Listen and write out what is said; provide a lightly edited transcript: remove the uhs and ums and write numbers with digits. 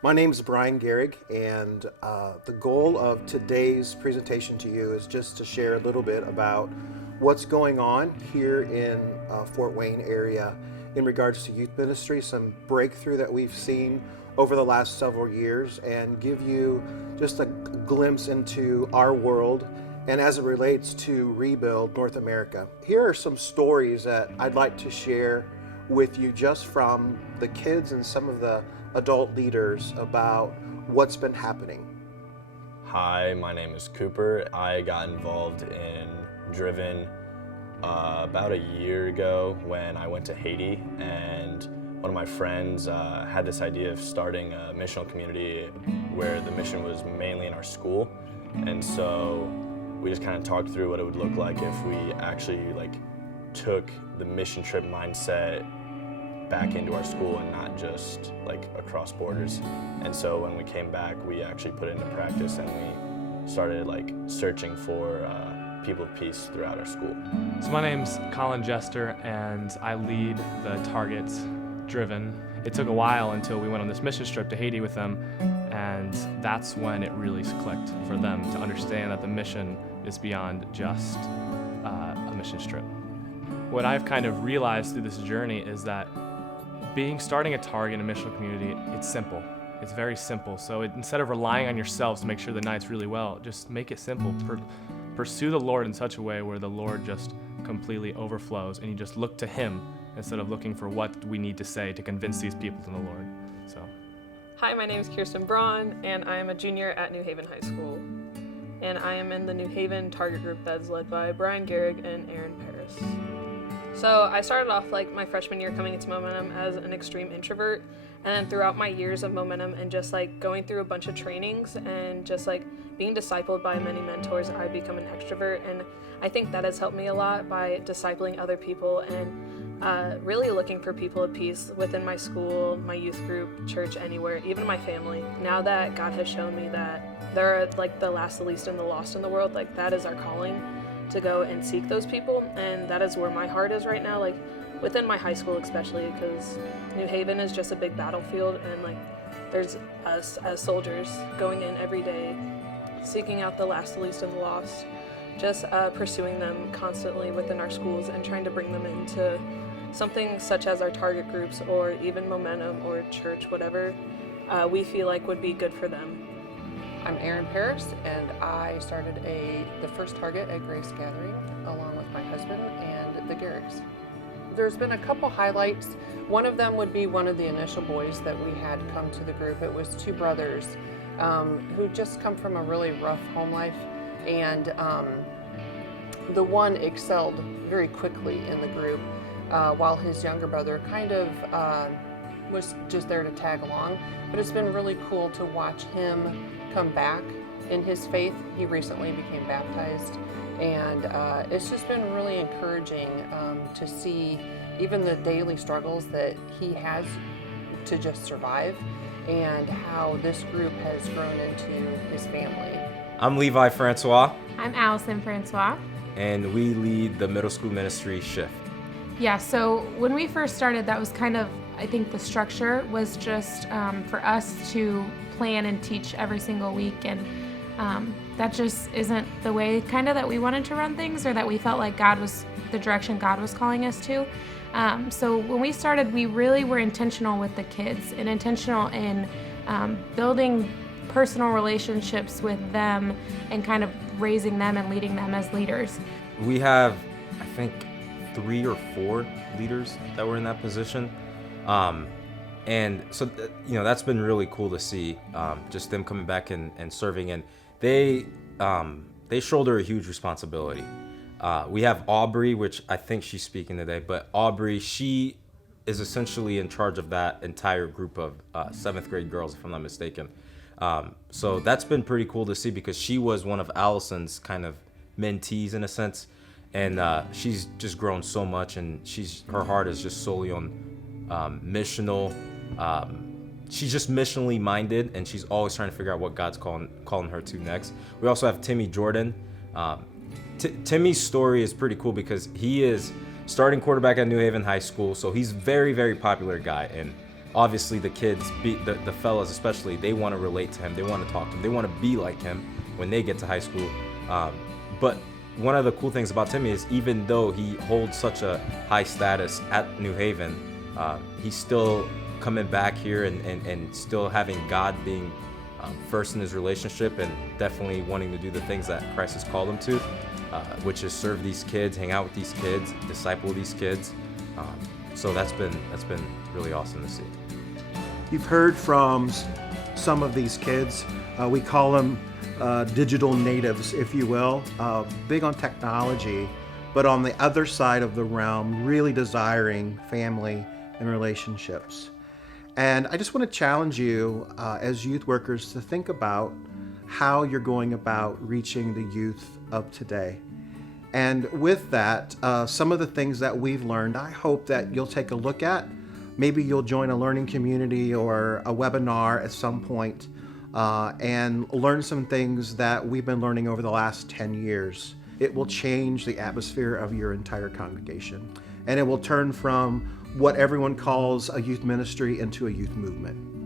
My name is Brian Gehrig, and the goal of today's presentation to you is just to share a little bit about what's going on here in Fort Wayne area in regards to youth ministry, some breakthrough that we've seen over the last several years, and give you just a glimpse into our world and as it relates to Rebuild North America. Here are some stories that I'd like to share with you just from the kids and some of the adult leaders about what's been happening. Hi, my name is Cooper. I got involved in Driven about a year ago when I went to Haiti, and one of my friends had this idea of starting a missional community where the mission was mainly in our school. And so we just kind of talked through what it would look like if we actually took the mission trip mindset back into our school and not just across borders. And so when we came back, we actually put it into practice, and we started searching for people of peace throughout our school. So my name's Colin Jester, and I lead the Target Driven. It took a while until we went on this mission trip to Haiti with them, and that's when it really clicked for them to understand that the mission is beyond just a mission trip. What I've kind of realized through this journey is that starting a Target in a missional community, it's simple. It's very simple. So instead of relying on yourselves to make sure the night's really well, just make it simple. Pursue the Lord in such a way where the Lord just completely overflows, and you just look to Him instead of looking for what we need to say to convince these people to the Lord. So. Hi, my name is Kirsten Braun, and I am a junior at New Haven High School. And I am in the New Haven Target group that is led by Brian Gehrig and Erin. So I started off my freshman year coming into Momentum as an extreme introvert, and then throughout my years of Momentum and just going through a bunch of trainings and just being discipled by many mentors, I become an extrovert, and I think that has helped me a lot by discipling other people and really looking for people of peace within my school, my youth group, church, anywhere, even my family. Now that God has shown me that there are the last, the least, and the lost in the world, that is our calling, to go and seek those people, and that is where my heart is right now, within my high school especially, because New Haven is just a big battlefield, and there's us as soldiers going in every day, seeking out the last, the least, and the lost, just pursuing them constantly within our schools and trying to bring them into something such as our target groups or even Momentum or church, whatever we feel would be good for them. I'm Erin, and I started the first Target at Grace Gathering along with my husband and the Gehrigs. There's been a couple highlights. One of them would be one of the initial boys that we had come to the group. It was two brothers who just come from a really rough home life, and the one excelled very quickly in the group, while his younger brother kind of was just there to tag along. But it's been really cool to watch him come back in his faith. He recently became baptized, and it's just been really encouraging to see even the daily struggles that he has to just survive, and how this group has grown into his family. I'm Levi Francois. I'm Allison Francois. And we lead the middle school ministry Shift. Yeah, so when we first started, that was kind of, I think the structure was just for us to plan and teach every single week, and that just isn't the way kind of that we wanted to run things, or that we felt like God was the direction God was calling us to. So when we started, we really were intentional with the kids and intentional in building personal relationships with them and kind of raising them and leading them as leaders. We have, I think, 3 or 4 leaders that were in that position. And so, that's been really cool to see, just them coming back and serving. And they shoulder a huge responsibility. We have Aubrey, which I think she's speaking today, but Aubrey, she is essentially in charge of that entire group of 7th grade girls, if I'm not mistaken. So that's been pretty cool to see, because she was one of Allison's kind of mentees in a sense. And she's just grown so much, and her heart is just solely on missional. She's just missionally minded, and she's always trying to figure out what God's calling her to next. We also have Timmy Jordan. Timmy's story is pretty cool because he is starting quarterback at New Haven High School, so he's very, very popular guy. And obviously the kids, the fellas especially, they want to relate to him. They want to talk to him. They want to be like him when they get to high school. But one of the cool things about Timmy is even though he holds such a high status at New Haven, he's still coming back here and still having God being first in his relationship, and definitely wanting to do the things that Christ has called him to, which is serve these kids, hang out with these kids, disciple these kids. So that's been really awesome to see. You've heard from some of these kids. We call them digital natives, if you will, big on technology, but on the other side of the realm, really desiring family and relationships. And I just want to challenge you as youth workers to think about how you're going about reaching the youth of today. And with that, some of the things that we've learned, I hope that you'll take a look at. Maybe you'll join a learning community or a webinar at some point and learn some things that we've been learning over the last 10 years. It will change the atmosphere of your entire congregation. And it will turn from what everyone calls a youth ministry into a youth movement.